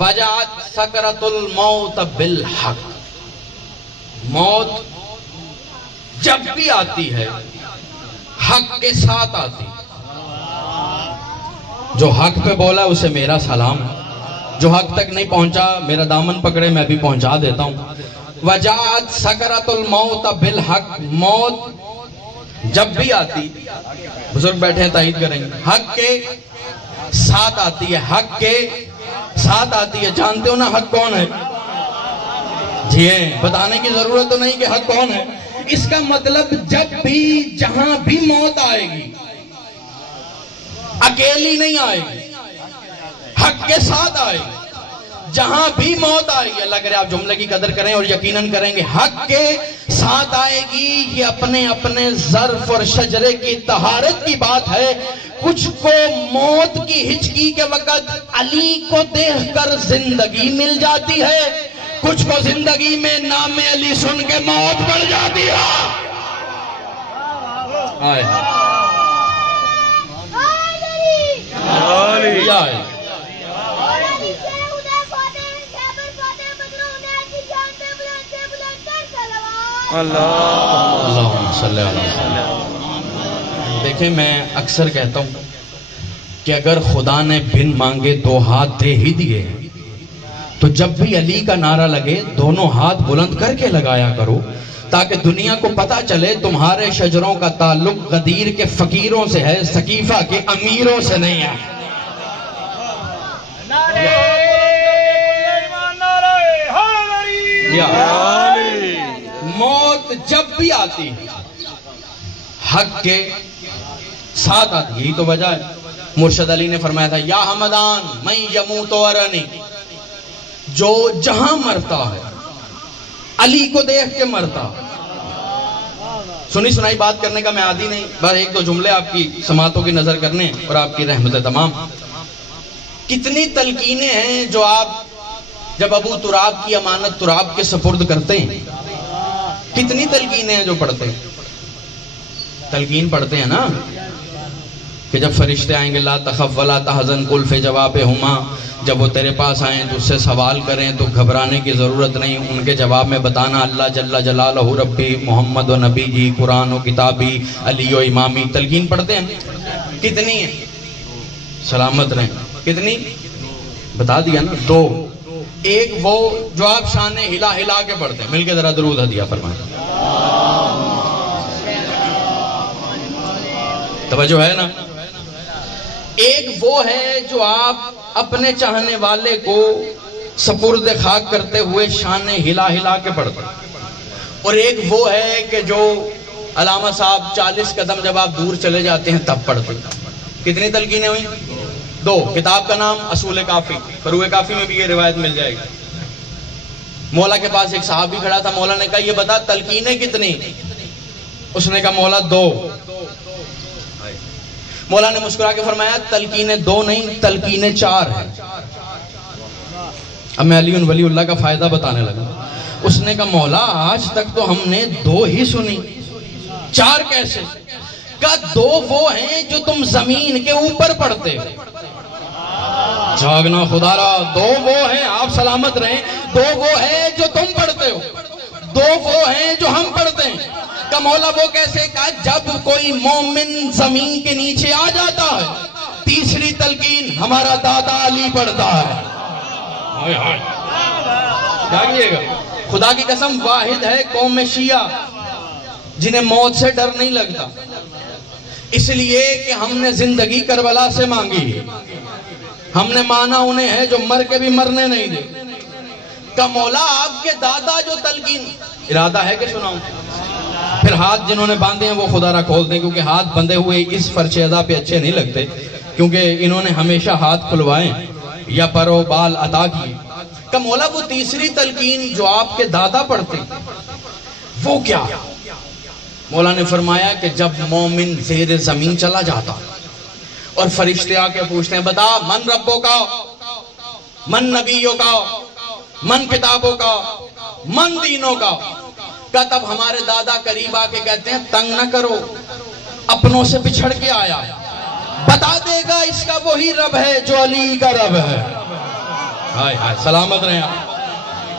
وجاءت سکرۃ الموت بالحق، موت جب بھی آتی ہے حق کے ساتھ آتی ہے۔ جو حق پہ بولا اسے میرا سلام، جو حق تک نہیں پہنچا میرا دامن پکڑے میں بھی پہنچا دیتا ہوں۔ وجاءت سکرۃ الموت بالحق، موت جب بھی آتی، بزرگ بیٹھے ہیں تائید کریں گے، حق کے ساتھ آتی ہے، حق کے ساتھ آتی ہے۔ جانتے ہو نا حق کون ہے؟ جی بتانے کی ضرورت تو نہیں کہ حق کون ہے۔ اس کا مطلب جب بھی جہاں بھی موت آئے گی اکیلی نہیں آئے گی، حق کے ساتھ آئے گی۔ جہاں بھی موت آئے گی، اللہ کرے آپ جملے کی قدر کریں اور یقیناً کریں گے، حق کے ساتھ آئے گی۔ یہ اپنے اپنے ظرف اور شجرے کی طہارت کی بات ہے۔ کچھ کو موت کی ہچکی کے وقت علی کو دیکھ کر زندگی مل جاتی ہے، کچھ کو زندگی میں نام علی سن کے موت پڑ جاتی ہے۔ آئے اللہم صلی اللہ علیہ وسلم۔ دیکھیں میں اکثر کہتا ہوں کہ اگر خدا نے بن مانگے دو ہاتھ دے ہی دیے تو جب بھی علی کا نعرہ لگے دونوں ہاتھ بلند کر کے لگایا کرو، تاکہ دنیا کو پتا چلے تمہارے شجروں کا تعلق غدیر کے فقیروں سے ہے، سقیفہ کے امیروں سے نہیں ہے۔ موت جب بھی آتی حق کے ساتھ آتی، یہی تو وجہ ہے۔ مرشد علی نے فرمایا تھا یا حمدان من یموت ورنی، جو جہاں مرتا ہے علی کو دیکھ کے مرتا۔ سنی سنائی بات کرنے کا میں عادی نہیں، بس ایک دو جملے آپ کی سماعتوں کی نظر کرنے اور آپ کی رحمت تمام۔ کتنی تلقینیں ہیں جو آپ جب ابو تراب کی امانت تراب کے سپرد کرتے ہیں، کتنی تلقینیں ہیں جو پڑھتے ہیں۔ تلقین پڑھتے ہیں نا کہ جب فرشتے آئیں گے لا تخف ولا تحزن قل فی جوابہما، جب وہ تیرے پاس آئیں تو اس سے سوال کریں تو گھبرانے کی ضرورت نہیں، ان کے جواب میں بتانا اللہ جل جلالہ ربی محمد و نبی جی قرآن و کتابی علی و امامی۔ تلقین پڑھتے ہیں کتنی ہیں؟ سلامت رہیں۔ کتنی بتا دیا نا، دو۔ ایک وہ جو آپ شان ہلا ہلا کے پڑھتے ہیں، مل کے ذرا درود ہدیہ فرمائیں۔ توجہ ہے نا؟ ایک وہ ہے جو آپ اپنے چاہنے والے کو سپرد خاک کرتے ہوئے شان ہلا ہلا کے پڑھتے ہیں، اور ایک وہ ہے کہ جو علامہ صاحب 40 قدم جب آپ دور چلے جاتے ہیں تب پڑھتے ہیں۔ کتنی تلقینیں ہوئی؟ دو۔ کتاب کا نام اصول کافی، فروع کافی میں بھی یہ روایت مل جائے گی۔ مولا کے پاس ایک صحابی کھڑا تھا، مولا نے کہا یہ بتا تلقینیں کتنی؟ اس نے کہا مولا دو۔ مولا نے مسکرا کے فرمایا تلقینیں دو نہیں تلقینیں چار ہیں۔ اب میں علی ولی اللہ کا فائدہ بتانے لگا۔ اس نے کہا مولا آج تک تو ہم نے دو ہی سنی، چار کیسے؟ کہا دو وہ ہیں جو تم زمین کے اوپر پڑھتے ہو۔ جاگنا خدا را، دو وہ ہیں، آپ سلامت رہیں، دو وہ ہیں جو تم پڑھتے ہو، دو وہ ہیں جو ہم پڑھتے ہیں۔ کہ مولا وہ کیسے؟ کہا جب کوئی مومن زمین کے نیچے آ جاتا ہے تیسری تلقین ہمارا دادا علی پڑھتا ہے۔ جاگیے گا، خدا کی قسم واحد ہے قوم شیعہ جنہیں موت سے ڈر نہیں لگتا، اس لیے کہ ہم نے زندگی کربلا سے مانگی ہے، ہم نے مانا انہیں ہے جو مر کے بھی مرنے نہیں دے۔ کہ مولا آپ کے دادا جو تلقین، ارادہ ہے کہ سناؤں؟ پھر ہاتھ جنہوں نے باندھے ہیں وہ خدا را کھول دیں، کیونکہ ہاتھ بندھے ہوئے اس فرش ادا پہ اچھے نہیں لگتے، کیونکہ انہوں نے ہمیشہ ہاتھ کھلوائے یا پر و بال عطا کیے۔ کہ مولا وہ تیسری تلقین جو آپ کے دادا پڑھتے وہ کیا؟ مولا نے فرمایا کہ جب مومن زیر زمین چلا جاتا اور فرشتے آ کے پوچھتے ہیں بتا من ربوں کا، من نبیوں کا، من کتابوں کا، من دینوں کا، کہ تب ہمارے دادا قریب آ کے کہتے ہیں تنگ نہ کرو، اپنوں سے بچھڑ کے آیا، بتا دے گا اس کا وہی رب ہے جو علی کا رب ہے۔ ہائے ہائے سلامت رہے آپ.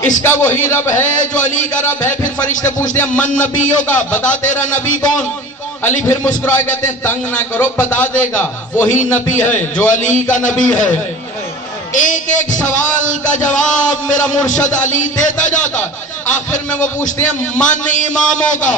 اس کا وہی رب ہے جو علی کا رب ہے. پھر فرشتے پوچھتے ہیں من نبیوں کا، بتا تیرا نبی کون؟ علی پھر مسکرائے کہتے ہیں تنگ نہ کرو، بتا دے گا. وہی نبی ہے جو علی کا نبی ہے. ایک ایک سوال کا جواب میرا مرشد علی دیتا جاتا. آخر میں وہ پوچھتے ہیں من اماموں کا،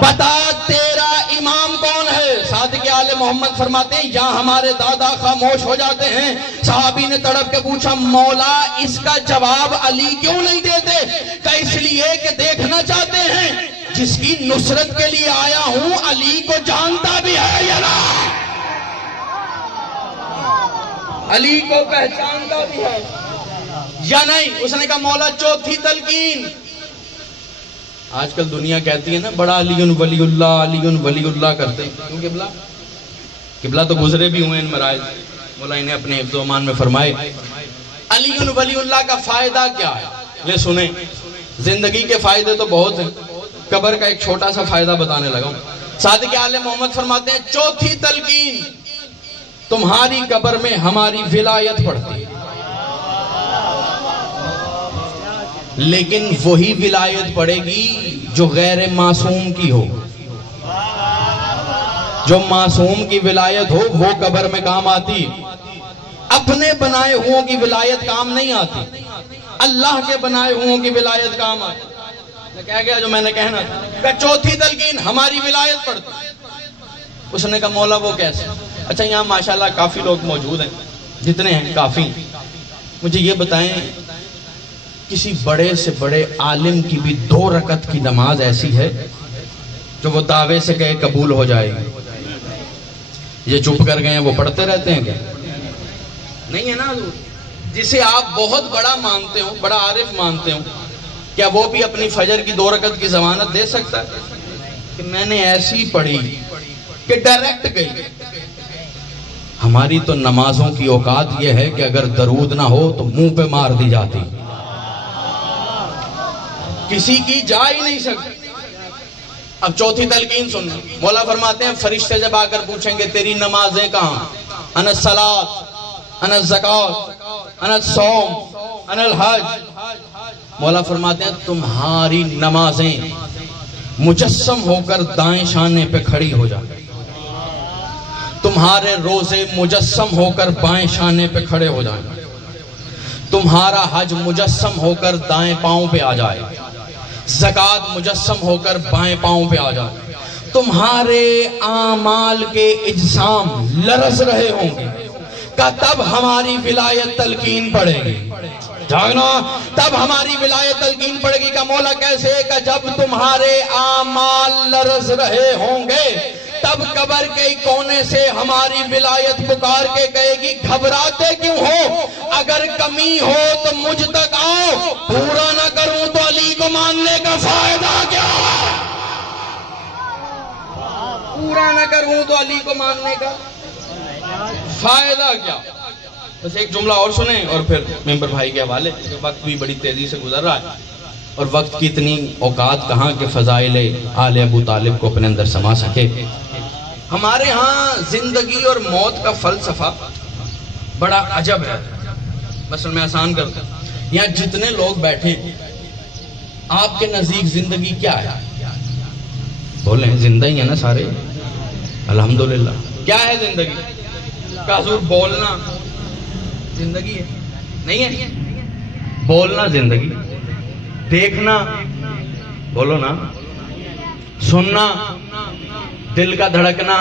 بتا تیرا امام کون ہے؟ صادق آل محمد فرماتے ہیں یا ہمارے دادا خاموش ہو جاتے ہیں. صحابی نے تڑپ کے پوچھا مولا اس کا جواب علی کیوں نہیں دیتے؟ کہ اس لیے کہ دیکھنا چاہتے ہیں جس کی نصرت کے لیے آیا ہوں علی کو جانتا بھی ہے یا نہ، علی کو پہچانتا بھی ہے یا نہیں. اس نے کہا مولا چوتھی تلقین. آج کل دنیا کہتی ہے نا بڑا علی ولی اللہ، علی ولی اللہ کرتے ہیں. کیوں قبلہ تو گزرے بھی ہوئے ان مراحل، مولا انہیں اپنے حفظ و امان میں فرمائے. علی ولی اللہ کا فائدہ کیا ہے یہ سنیں. زندگی کے فائدے تو بہت ہیں، قبر کا ایک چھوٹا سا فائدہ بتانے لگا ہوں. صادق آل محمد فرماتے ہیں چوتھی تلقین تمہاری قبر میں ہماری ولایت پڑتی ہے، لیکن وہی ولایت پڑے گی جو غیر معصوم کی ہو. جو معصوم کی ولایت ہو وہ قبر میں کام آتی، اپنے بنائے ہوں کی ولایت کام نہیں آتی، اللہ کے بنائے ہوں کی ولایت کام آتی. کہہ گیا جو میں نے کہنا تھا کہ چوتھی تلقین ہماری ولایت پڑتی. اس نے کہا مولا وہ کیسے؟ اچھا یہاں ماشاءاللہ کافی لوگ موجود ہیں، جتنے ہیں کافی. مجھے یہ بتائیں کسی بڑے سے بڑے عالم کی بھی 2 رکعت کی نماز ایسی ہے جو وہ دعوے سے کہے قبول ہو جائے گی؟ یہ چپ کر گئے ہیں وہ پڑھتے رہتے ہیں کیا؟ نہیں ہے نا. جسے آپ بہت بڑا مانتے ہو، بڑا عارف مانتے ہو، کیا وہ بھی اپنی فجر کی 2 رکعت کی ضمانت دے سکتا ہے کہ میں نے ایسی پڑھی کہ ڈائریکٹ گئی؟ ہماری تو نمازوں کی اوقات یہ ہے کہ اگر درود نہ ہو تو منہ پہ مار دی جاتی، کسی کی جا ہی نہیں سکتی. اب چوتھی تلقین سننا. مولا فرماتے ہیں فرشتے جب آ کر پوچھیں گے تیری نمازیں کہاں؟ انا الصلاۃ، انا الزکوٰۃ، انا الصوم، انا الحج. مولا فرماتے ہیں تمہاری نمازیں مجسم ہو کر دائیں شانے پہ کھڑی ہو جائیں، تمہارے روزے مجسم ہو کر بائیں شانے پہ کھڑے ہو جائیں، تمہارا حج مجسم ہو کر دائیں پاؤں پہ آ جائے، زکوٰۃ مجسم ہو کر بائیں پاؤں پہ آ جائے. تمہارے اعمال کے اجسام لرز رہے ہوں گے کہ تب ہماری ولایت تلقین پڑے گی. جاگنا، تب ہماری ولایت تلقین پڑے گی. کا مولا کیسے؟ کہ جب تمہارے اعمال لرز رہے ہوں گے تب قبر کے کونے سے ہماری ولایت پکار کے کہے گی گھبراتے کیوں ہو؟ اگر کمی ہو تو مجھ تک آؤ، پورا نہ کروں تو علی کو ماننے کا فائدہ کیا؟ پورا نہ کروں تو علی کو ماننے کا فائدہ کیا؟ بس ایک جملہ اور سنیں اور پھر ممبر بھائی کے حوالے. وقت بھی بڑی تیزی سے گزر رہا ہے اور وقت کی اتنی اوقات کہاں کہ فضائل آل ابو طالب کو اپنے اندر سما سکے. ہمارے ہاں زندگی اور موت کا فلسفہ بڑا عجب ہے. بس میں آسان کرتا ہوں. یہاں جتنے لوگ بیٹھے ہیں آپ کے نزدیک زندگی کیا ہے؟ بولیں زندہ ہی ہے نا سارے؟ الحمدللہ. کیا ہے زندگی؟ کا حضور بولنا زندگی ہے؟ نہیں ہے. بولنا زندگی، دیکھنا، بولو نا، سننا، دل کا دھڑکنا،